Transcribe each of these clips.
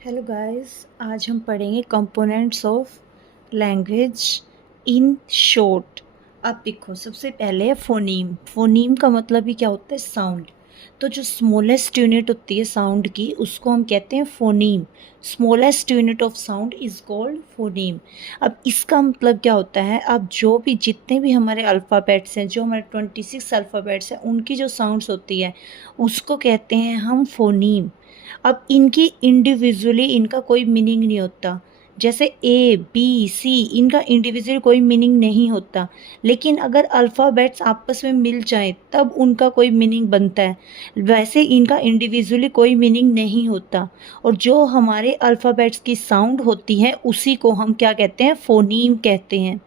Hello guys, आज हम पढ़ेंगे components of language in short. अब देखो, सबसे पहले है फोनीम। फोनीम का मतलब ही क्या होता है? साउंड। तो जो स्मॉलेस्ट यूनिट होती है साउंड की, उसको हम कहते हैं phoneme. Smallest unit of sound is called phoneme. अब इसका मतलब क्या होता है? अब जो भी जितने भी हमारे अल्फ़ाबेट्स हैं, जो हमारे 26 अल्फ़ाबेट्स हैं, उनकी जो साउंड्स होती है उसको कहते हैं हम फोनीम। अब इनकी इंडिविजुअली इनका कोई मीनिंग नहीं होता। जैसे ए बी सी, इनका इंडिविजुअली कोई मीनिंग नहीं होता। लेकिन अगर अल्फ़ाबेट्स आपस में मिल जाएं तब उनका कोई मीनिंग बनता है। वैसे इनका इंडिविजुअली कोई मीनिंग नहीं होता। और जो हमारे अल्फ़ाबेट्स की साउंड होती है उसी को हम क्या कहते हैं? फोनीम कहते हैं।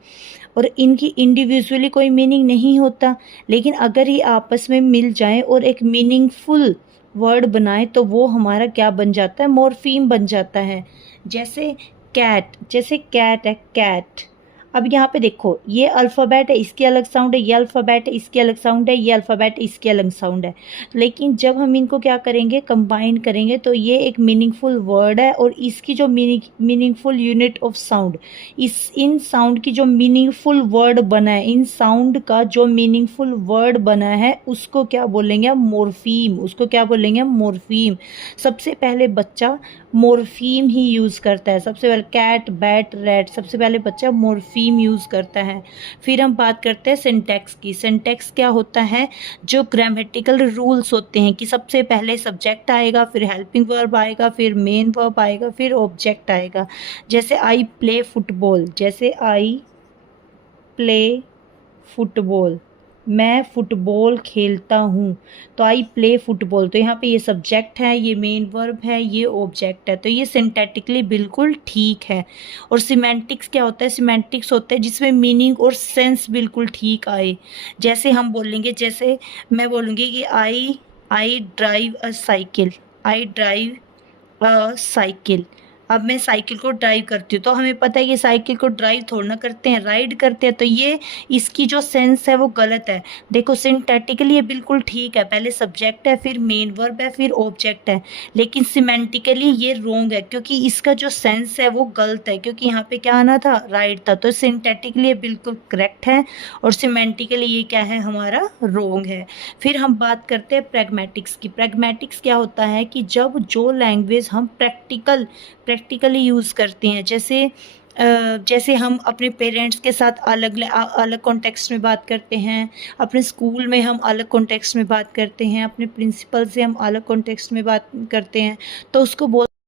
और इनकी इंडिविजुअली कोई मीनिंग नहीं होता, लेकिन अगर ये आपस में मिल जाएं और एक मीनिंगफुल वर्ड बनाए तो वो हमारा क्या बन जाता है? मॉर्फीम बन जाता है। जैसे कैट, जैसे कैट है, कैट। अब यहाँ पे देखो, ये अल्फ़ाबेट है, इसकी अलग साउंड है, ये अल्फ़ाबेट है, इसकी अलग साउंड है, ये अल्फ़ाबेट इसकी अलग साउंड है। लेकिन जब हम इनको क्या करेंगे? कंबाइन करेंगे तो ये एक मीनिंगफुल वर्ड है। और इसकी जो मीनिंगफुल यूनिट ऑफ साउंड, इस इन साउंड की जो मीनिंगफुल वर्ड बना है, इन साउंड का जो मीनिंगफुल वर्ड बना है उसको क्या बोलेंगे हम? मॉर्फीम। उसको क्या बोलेंगे हम? मॉर्फीम। सबसे पहले बच्चा मॉर्फीम ही यूज़ करता है। सबसे पहले कैट बैट रैट, सबसे पहले बच्चा मॉर्फीम यूज़ करता है। फिर हम बात करते हैं सिंटैक्स की। सिंटैक्स क्या होता है? जो ग्रामेटिकल रूल्स होते हैं कि सबसे पहले सब्जेक्ट आएगा, फिर हेल्पिंग वर्ब आएगा, फिर मेन वर्ब आएगा, फिर ऑब्जेक्ट आएगा। जैसे आई प्ले फुटबॉल, जैसे आई प्ले फुटबॉल, मैं फुटबॉल खेलता हूँ। तो आई प्ले फुटबॉल, तो यहाँ पे ये सब्जेक्ट है, ये मेन वर्ब है, ये ऑब्जेक्ट है। तो ये सिंटैटिकली बिल्कुल ठीक है। और सिमेंटिक्स क्या होता है? सिमेंटिक्स होता है जिसमें मीनिंग और सेंस बिल्कुल ठीक आए। जैसे हम बोलेंगे, जैसे मैं बोलूँगी कि I drive a cycle, I drive cycle. अब मैं साइकिल को ड्राइव करती हूँ, तो हमें पता है कि साइकिल को ड्राइव थोड़ा ना करते हैं, राइड करते हैं। तो ये इसकी जो सेंस है वो गलत है। देखो, सिंटैटिकली ये बिल्कुल ठीक है, पहले सब्जेक्ट है, फिर मेन वर्ब है, फिर ऑब्जेक्ट है। लेकिन सिमेंटिकली ये रॉन्ग है, क्योंकि इसका जो सेंस है वो गलत है, क्योंकि यहाँ पे क्या आना था? राइड था। तो सिंटैटिकली ये बिल्कुल करेक्ट है और सिमेंटिकली ये क्या है? हमारा रॉन्ग है। फिर हम बात करते हैं प्रैग्मेटिक्स की। प्रैग्मेटिक्स क्या होता है कि जब जो लैंग्वेज हम प्रैक्टिकली यूज़ करते हैं, जैसे हम अपने पेरेंट्स के साथ अलग कॉन्टेक्स्ट में बात करते हैं, अपने स्कूल में हम अलग कॉन्टेक्स्ट में बात करते हैं, अपने प्रिंसिपल से हम अलग कॉन्टेक्स्ट में बात करते हैं, तो उसको बोल